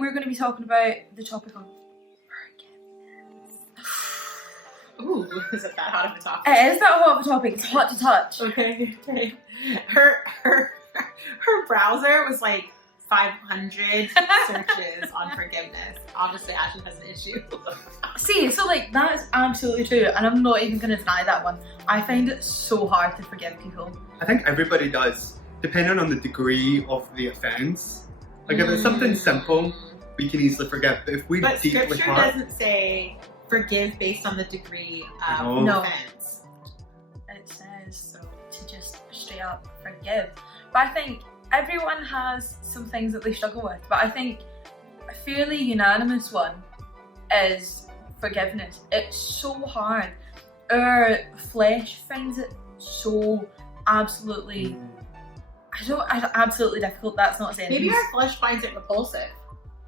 we're going to be talking about the topic of forgiveness. Ooh, is it that hot of a topic? It is that hot of a topic. It's hot to touch. Okay. Her browser was like 500 searches on forgiveness. Obviously, Ashley has an issue. See, so like that is absolutely true, and I'm not even going to deny that one. I find it so hard to forgive people. I think everybody does, depending on the degree of the offence. Like if it's something simple, we can easily forgive. But if we But deeply scripture hurt, doesn't say forgive based on the degree of No. offense. It says to just straight up forgive. But I think everyone has some things that they struggle with. But I think a fairly unanimous one is forgiveness. It's so hard. Our flesh finds it so absolutely absolutely difficult. That's not saying Maybe our flesh finds it repulsive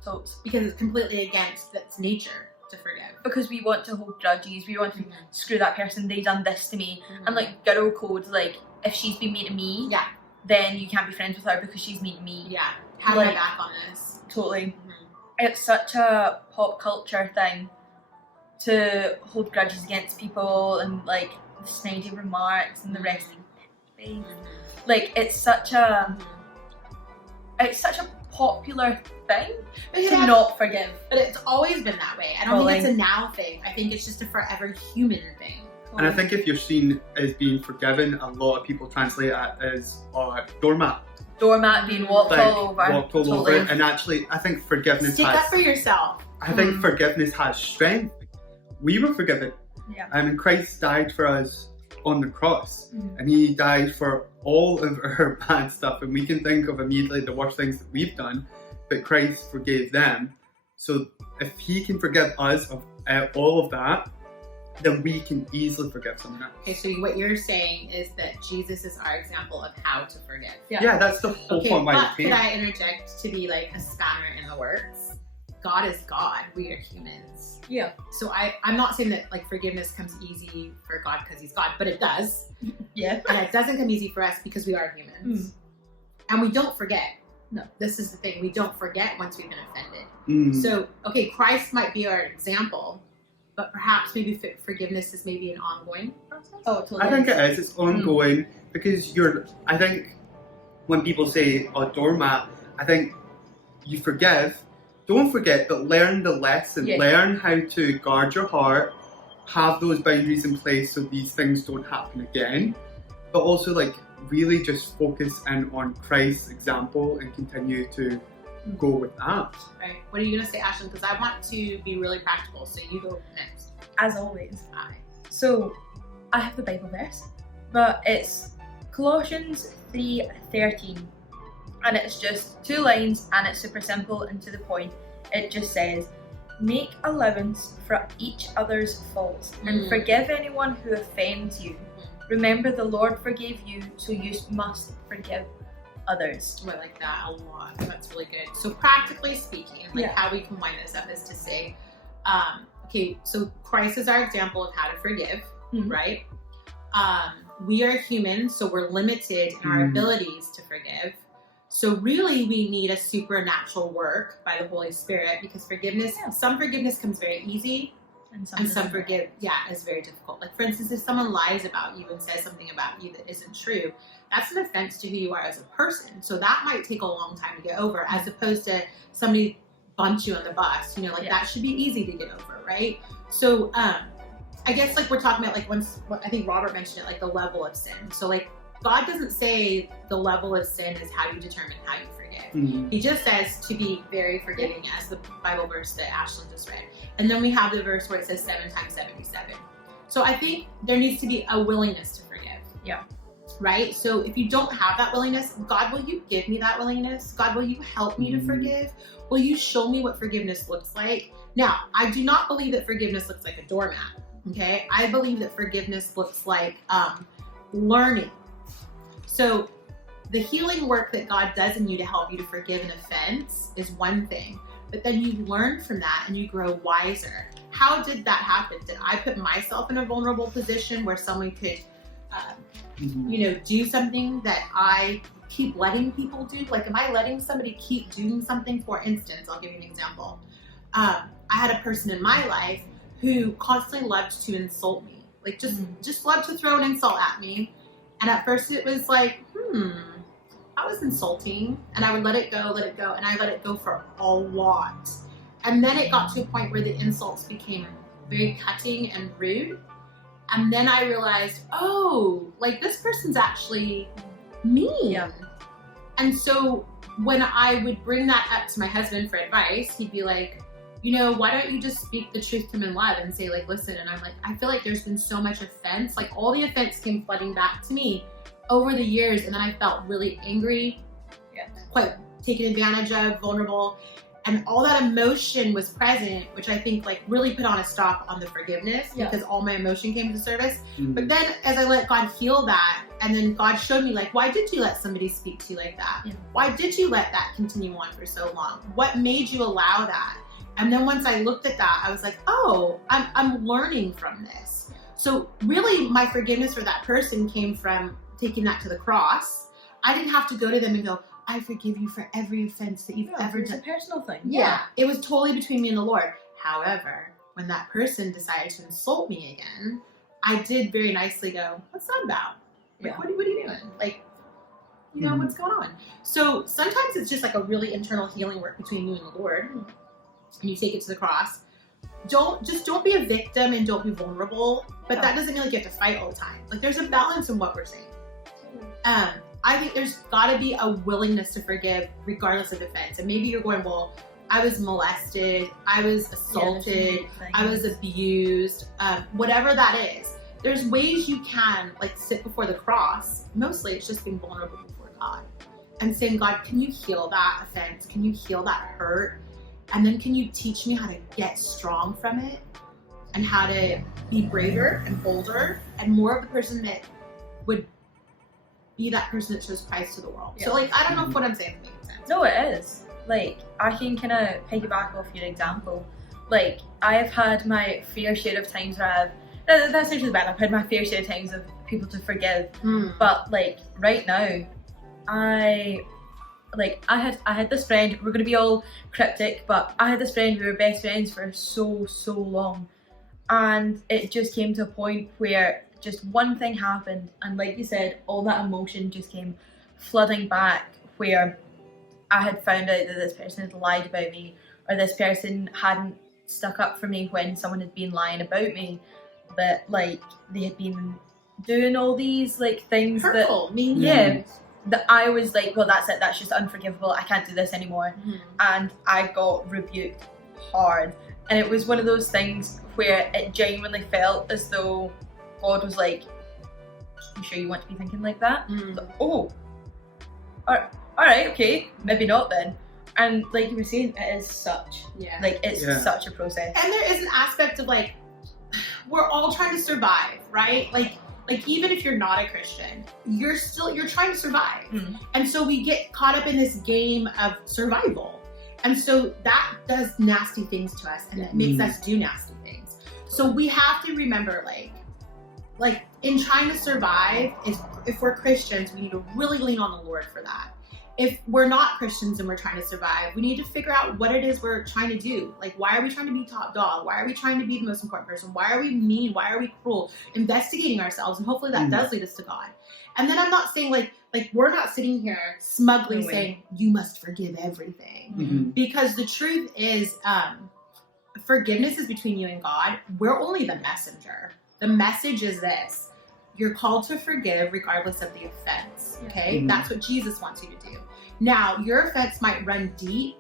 so because it's completely against its nature to forgive. because we want to hold grudges, we want to screw that person, they done this to me. And like girl code, like if she's been mean to me, Yeah, then you can't be friends with her because she's mean to me. yeah. Have my Like- back on this. Totally. It's such a pop culture thing to hold grudges against people and like the snidey remarks and the resting face. Like it's such a popular thing But, to not forgive. but it's always been that way. I don't think it's a now thing. I think it's just a forever human thing. and I think if you're seen as being forgiven, a lot of people translate it as doormat. Doormat being walked Like, all over. walked all Totally. over. And actually, I think forgiveness Stick up for yourself. I think forgiveness has strength. We were forgiven. Yeah. I mean, Christ died for us on the cross, and he died for all of our bad stuff. And we can think of immediately the worst things that we've done, but Christ forgave them. So if he can forgive us of all of that, then we can easily forgive someone else. Okay, so what you're saying is that Jesus is our example of how to forgive. Yeah, that's the whole Okay, point why but he could came. I interject to be like a spanner in the works? God is God. We are humans. Yeah. So I'm not saying that like forgiveness comes easy for God because he's God, but it does. Yeah. And it doesn't come easy for us because we are humans. And we don't forget. No. This is the thing. We don't forget once we've been offended. Mm. So, okay, Christ might be our example, but perhaps maybe forgiveness is maybe an ongoing process. Oh, totally. I think it is. It's ongoing because I think when people say, doormat, I think you forgive. Don't forget, but learn the lesson. Yeah. Learn how to guard your heart, have those boundaries in place so these things don't happen again. But also, like, really just focus in on Christ's example and continue to go with that. Right. What are you going to say, Ashlyn? Because I want to be really practical, so you go next. As always. Aye. So, I have the Bible verse, but it's Colossians 3:13, and it's just 2 lines, and it's super simple and to the point. It just says, "Make allowance for each other's faults and forgive anyone who offends you. Remember, the Lord forgave you, so you must forgive others." I like that a lot. That's really good. So practically speaking, like Yeah. how we can wind this up is to say, okay, so Christ is our example of how to forgive, right? We are human, so we're limited in our abilities to forgive. So really we need a supernatural work by the Holy Spirit because forgiveness, some forgiveness comes very easy and some is very difficult. Like for instance, if someone lies about you and says something about you that isn't true, that's an offense to who you are as a person. So that might take a long time to get over as opposed to somebody bumped you on the bus, that should be easy to get over, right? So I guess like we're talking about like I think Robert mentioned it, like the level of sin. So like God doesn't say the level of sin is how you determine how you forgive. He just says to be very forgiving, as the Bible verse that Ashlyn just read. And then we have the verse where it says 7 times 77. So I think there needs to be a willingness to forgive. Yeah. Right? So if you don't have that willingness, God, will you give me that willingness? God, will you help me to forgive? Will you show me what forgiveness looks like? Now, I do not believe that forgiveness looks like a doormat. Okay? I believe that forgiveness looks like learning. So the healing work that God does in you to help you to forgive an offense is one thing, but then you learn from that and you grow wiser. How did that happen? Did I put myself in a vulnerable position where someone could do something that I keep letting people do. Like, am I letting somebody keep doing something? For instance, I'll give you an example. I had a person in my life who constantly loved to insult me. Like, just loved to throw an insult at me. And at first it was like, that was insulting. And I would let it go. And I let it go for a lot. And then it got to a point where the insults became very cutting and rude. And then I realized, oh, like, this person's actually mean. Yeah. And so when I would bring that up to my husband for advice, he'd be like, why don't you just speak the truth to him in love and say, like, listen. And I'm like, I feel like there's been so much offense. Like, all the offense came flooding back to me over the years. And then I felt really angry, quite taken advantage of, vulnerable. And all that emotion was present, which I think, like, really put on a stop on the forgiveness, because all my emotion came to the surface. But then as I let God heal that, and then God showed me, like, why did you let somebody speak to you like that? Why did you let that continue on for so long? What made you allow that? And then once I looked at that, I was like, oh, I'm learning from this. So really, my forgiveness for that person came from taking that to the cross. I didn't have to go to them and go, I forgive you for every offense that you've ever done. It's a personal thing. Yeah, it was totally between me and the Lord. However, when that person decided to insult me again, I did very nicely go, what's that about? Like, what are you doing? Like, what's going on? So sometimes it's just like a really internal healing work between you and the Lord. And you take it to the cross. Don't be a victim and don't be vulnerable. But that doesn't mean like you have to fight all the time. Like, there's a balance in what we're saying. I think there's got to be a willingness to forgive regardless of offense. And maybe you're going, well, I was molested, I was assaulted, I was abused, whatever that is. There's ways you can, like, sit before the cross. Mostly it's just being vulnerable before God and saying, God, can you heal that offense? Can you heal that hurt? And then can you teach me how to get strong from it and how to be braver and bolder and more of the person that would be that person that shows Christ to the world. So, like, I don't know if what I'm saying makes sense. No, it is. Like, I can kind of piggyback off your example. Like, I've had my fair share of times where that's actually bad. I've had my fair share of times of people to forgive. But, like, right now, I had this friend, we're going to be all cryptic, but I had this friend, we were best friends for so long. And it just came to a point where just one thing happened, and like you said, all that emotion just came flooding back, where I had found out that this person had lied about me, or this person hadn't stuck up for me when someone had been lying about me, that, like, they had been doing all these, like, things hurtful, mean that I was like, well, that's it, that's just unforgivable, I can't do this anymore. And I got rebuked hard, and it was one of those things where it genuinely felt as though God was like, you sure you want to be thinking like that? So, oh, alright, okay, maybe not then. And like you were saying, it is such, it's such a process. And there is an aspect of, like, we're all trying to survive, right? Like even if you're not a Christian, you're trying to survive. And so we get caught up in this game of survival. And so that does nasty things to us, and it makes us do nasty things. So we have to remember, like in trying to survive, if we're Christians, we need to really lean on the Lord for that. If we're not Christians and we're trying to survive, we need to figure out what it is we're trying to do. Like, why are we trying to be top dog? Why are we trying to be the most important person? Why are we mean? Why are we cruel? Investigating ourselves, and hopefully that does lead us to God. And then I'm not saying like we're not sitting here smugly saying you must forgive everything, because the truth is, forgiveness is between you and God. We're only the messenger. The message is this: you're called to forgive regardless of the offense. Okay, that's what Jesus wants you to do. Now, your offense might run deep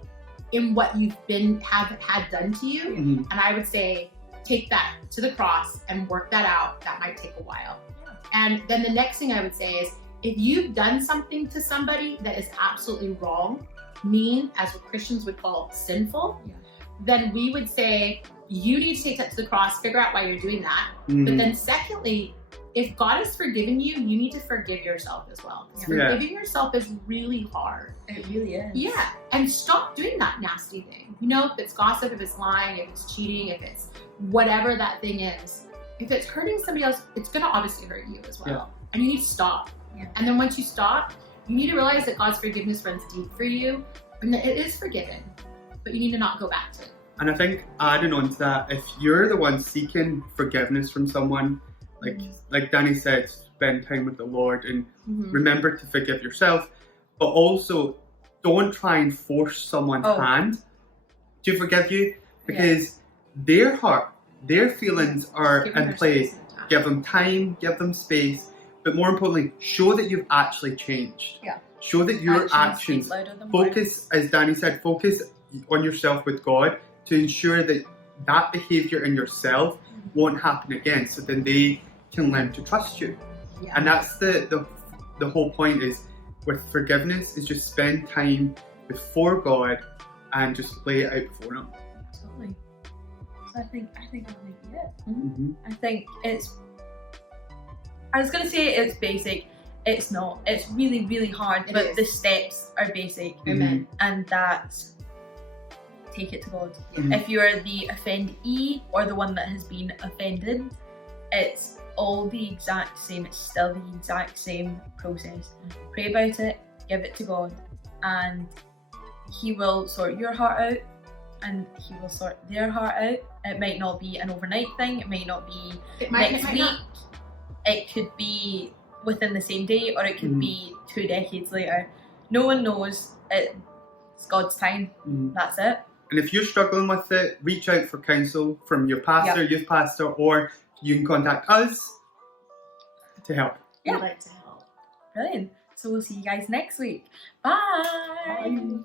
in what you've had done to you, and I would say take that to the cross and work that out. That might take a while. And then the next thing I would say is, if you've done something to somebody that is absolutely wrong, mean, as what Christians would call sinful, then we would say you need to take that to the cross, figure out why you're doing that. But then secondly, if God has forgiven you, you need to forgive yourself as well. Forgiving yourself is really hard. It really is. Yeah. And stop doing that nasty thing. You know, if it's gossip, if it's lying, if it's cheating, if it's whatever that thing is, if it's hurting somebody else, it's going to obviously hurt you as well. and you need to stop. Yeah. And then once you stop, you need to realize that God's forgiveness runs deep for you, and that it is forgiven, but you need to not go back to it. And I think adding on to that, if you're the one seeking forgiveness from someone, like Danny said, spend time with the Lord and remember to forgive yourself, but also don't try and force someone's hand to forgive you, because their heart, their feelings are in play. Give them time, give them space, but more importantly, show that you've actually changed. Yeah. Show that your actions focus, as Danny said, focus on yourself with God to ensure that that behaviour in yourself won't happen again, so then they can learn to trust you. Yeah. And that's the whole point, is with forgiveness is just spend time before God and just lay it out before Him. Absolutely. So I think that might be it. Mm-hmm. I think it's, I was going to say it's basic. It's not. It's really, really hard, but the steps are basic. Amen. And that's, take it to God. Mhm. If you're the offendee or the one that has been offended, it's all the exact same. It's still the exact same process. Pray about it, give it to God, and He will sort your heart out, and He will sort their heart out. It might not be an overnight thing. It might not be next week. Not. It could be within the same day, or it could be 2 decades later. No one knows. It's God's time. That's it. And if you're struggling with it, reach out for counsel from your pastor, youth pastor, or you can contact us to help. We'd like to help. Brilliant. So we'll see you guys next week. Bye. Bye.